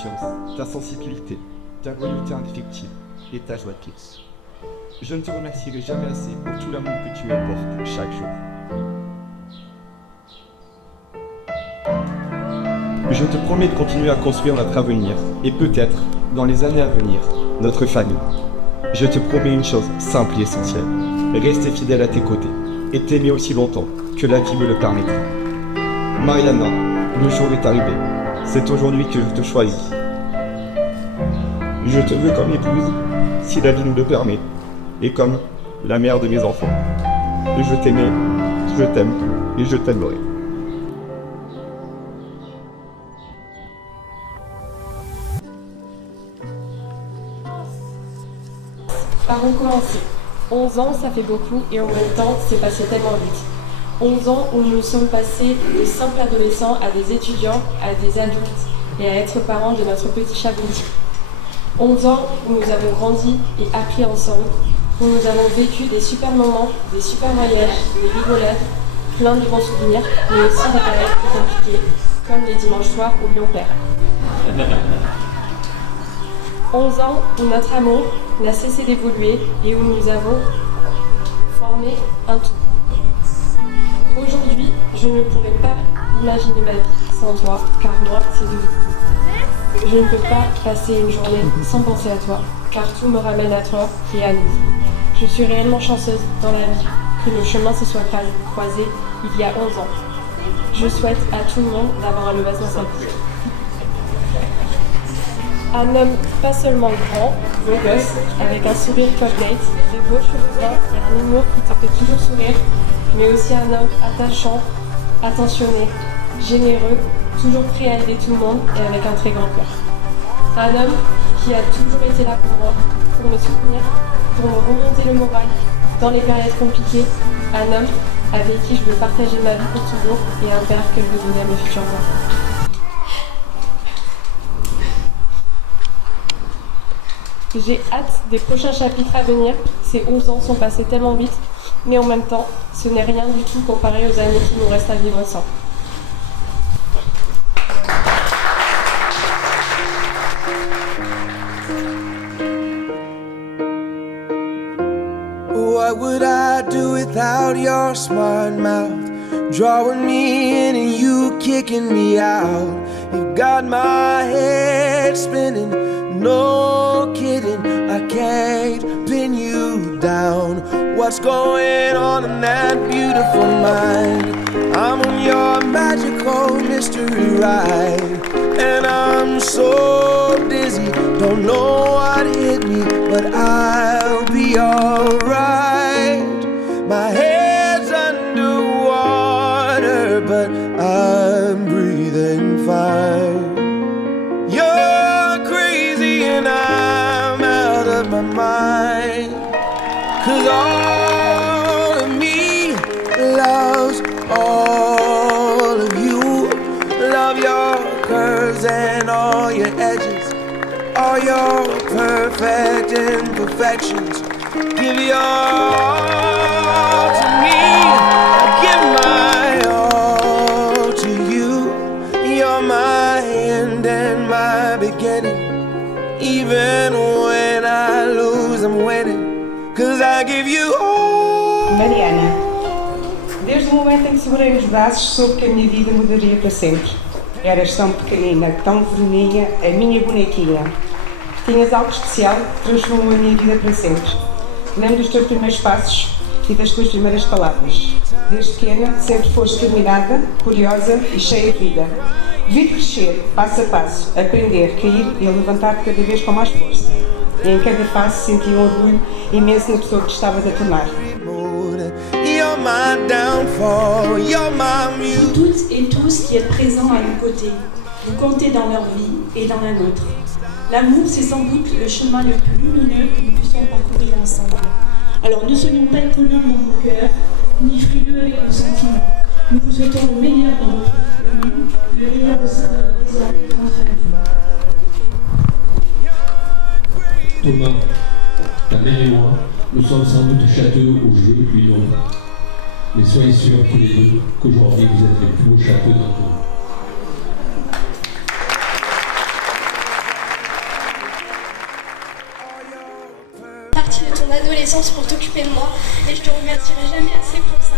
conscience, ta sensibilité, ta volonté indéfectible et ta joie de vivre. Je ne te remercierai jamais assez pour tout l'amour que tu apportes chaque jour. Je te promets de continuer à construire notre avenir et peut-être, dans les années à venir, notre famille. Je te promets une chose simple et essentielle, rester fidèle à tes côtés et t'aimer aussi longtemps que la vie me le permettra. Mariana, le jour est arrivé. C'est aujourd'hui que je te choisis. Je te veux comme épouse, si la vie nous le permet, et comme la mère de mes enfants. Je t'aimais, je t'aime et je t'aimerai. Par où commencer? 11 ans, ça fait beaucoup et en même temps, c'est passé tellement vite. 11 ans où nous sommes passés de simples adolescents à des étudiants, à des adultes et à être parents de notre petit Chablis. 11 ans où nous avons grandi et appris ensemble, où nous avons vécu des super moments, des super voyages, des rigolades, plein de bons souvenirs, mais aussi des périodes plus compliquées, comme les dimanches soirs au Lyon-Père. 11 ans où notre amour n'a cessé d'évoluer et où nous avons formé un tout. Aujourd'hui, je ne pourrais pas imaginer ma vie sans toi, car moi, c'est de. Je ne peux pas passer une journée sans penser à toi, car tout me ramène à toi et à nous. Je suis réellement chanceuse dans la vie que nos chemins se soient croisés il y a 11 ans. Je souhaite à tout le monde d'avoir un Levas dans sa vie. Un homme pas seulement grand, beau gosse, avec un sourire comme Nate, des beaux cheveux bruns et un humour qui te fait toujours sourire, mais aussi un homme attachant, attentionné, généreux, toujours prêt à aider tout le monde et avec un très grand cœur. Un homme qui a toujours été là pour moi, pour me soutenir, pour me remonter le moral dans les périodes compliquées. Un homme avec qui je veux partager ma vie pour toujours et un père que je veux donner à mes futurs enfants. J'ai hâte des prochains chapitres à venir. Ces 11 ans sont passés tellement vite, mais en même temps, ce n'est rien du tout comparé aux années qui nous restent à vivre sans. What would I do without your smart mouth? Drawing me in and you kicking me out. You've got my head spinning, no kidding, I can't pin you down. What's going on in that beautiful mind? I'm on your magical mystery ride, and I'm so dizzy, don't know what hit me, but I'll be alright. My head's underwater, but I'm breathing fine. You're crazy and I'm out of my mind, 'cause all of me loves all of you. Love your curves and all your edges, all your perfect imperfections. Give your all to me, I give my all to you. You're my end and my beginning. Even when I lose, I'm winning, 'cause I give you all. Mariana, desde o momento em que segurei nos braços, soube que a minha vida mudaria para sempre. Eras tão pequenina, tão vereninha, a minha bonequinha. Tinhas algo especial que transformou a minha vida para sempre. Lembro dos teus primeiros passos e das tuas primeiras palavras. Desde pequena, sempre foste determinada, curiosa e cheia de vida. Vi-te crescer, passo a passo, aprender, cair e levantar-te cada vez com mais força. E em cada fase senti um orgulho imenso na pessoa que te estavas a tornar. Toutes et tous qui êtes présents à nos côtés, vous comptez dans leur vie et dans la nôtre. L'amour, c'est sans doute le chemin le plus lumineux que nous puissions parcourir ensemble. Alors ne soyons pas économes dans nos cœurs, ni frileux avec nos sentiments. Nous vous souhaitons le meilleur dans votre commune, le meilleur au sein de notre désormais grande famille. Thomas, ta mère et moi, nous sommes sans doute châteaux au jeu puis non. Mais soyez sûrs tous les deux qu'aujourd'hui vous êtes les plus beaux châteaux d'entre nous. ton adolescence pour t'occuper de moi et je te remercierai jamais assez pour ça.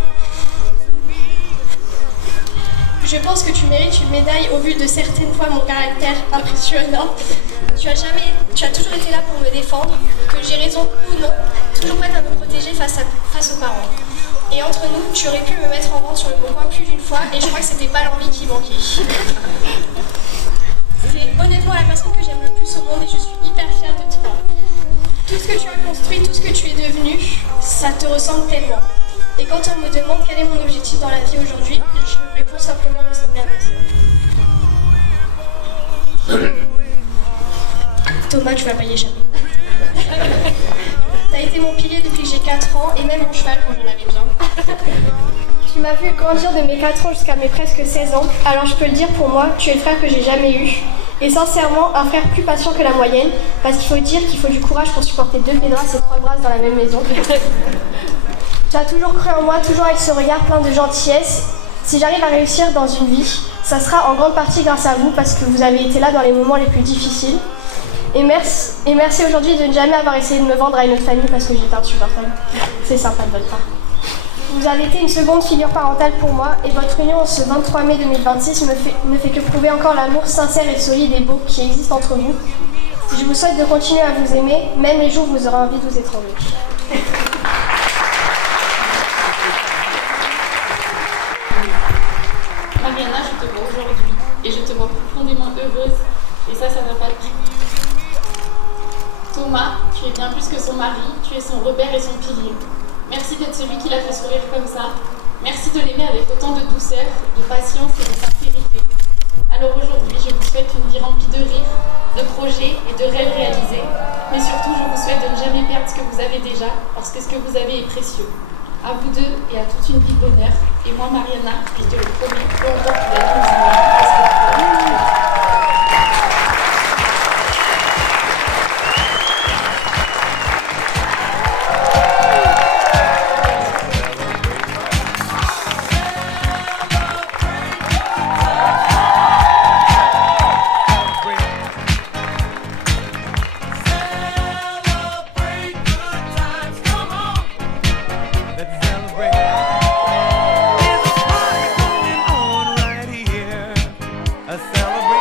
Je pense que tu mérites une médaille au vu de certaines fois mon caractère impressionnant. Tu as toujours été là pour me défendre, que j'ai raison ou non, toujours prête à me protéger face aux parents. Et entre nous, tu aurais pu me mettre en vente sur le bon coin plus d'une fois et je crois que c'était pas l'envie qui manquait. C'est honnêtement la personne que j'aime le plus au monde et je suis hyper fière de toi. Tout ce que tu as construit, tout ce que tu es devenu, ça te ressemble tellement. Et quand on me demande quel est mon objectif dans la vie aujourd'hui, je réponds simplement ressembler à ma sœur. Thomas, tu vas pas y échapper. T'as été mon pilier depuis que j'ai 4 ans et même mon cheval quand j'en avais besoin. Tu m'as vu grandir de mes 4 ans jusqu'à mes presque 16 ans, alors je peux le dire pour moi, tu es le frère que j'ai jamais eu. Et sincèrement, un frère plus patient que la moyenne, parce qu'il faut dire qu'il faut du courage pour supporter 2 pédras et 3 brasses dans la même maison. Tu as toujours cru en moi, toujours avec ce regard plein de gentillesse. Si j'arrive à réussir dans une vie, ça sera en grande partie grâce à vous, parce que vous avez été là dans les moments les plus difficiles. Et merci aujourd'hui de ne jamais avoir essayé de me vendre à une autre famille parce que j'étais insupportable. C'est sympa de votre part. Vous avez été une seconde figure parentale pour moi et votre union ce 23 mai 2026 ne fait que prouver encore l'amour sincère et solide et beau qui existe entre vous. Je vous souhaite de continuer à vous aimer, même les jours où vous aurez envie de vous étrangler. Mariana, je te vois aujourd'hui et je te vois profondément heureuse et ça n'a pas de prix. Thomas, tu es bien plus que son mari, tu es son repère et son pilier. Merci d'être celui qui l'a fait sourire comme ça. Merci de l'aimer avec autant de douceur, de patience et de sincérité. Alors aujourd'hui, je vous souhaite une vie remplie de rires, de projets et de rêves réalisés. Mais surtout, je vous souhaite de ne jamais perdre ce que vous avez déjà, parce que ce que vous avez est précieux. À vous deux et à toute une vie de bonheur. Et moi, Mariana, je te le promets, peu importe la vie nous unira, parce que A celebration.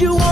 you want.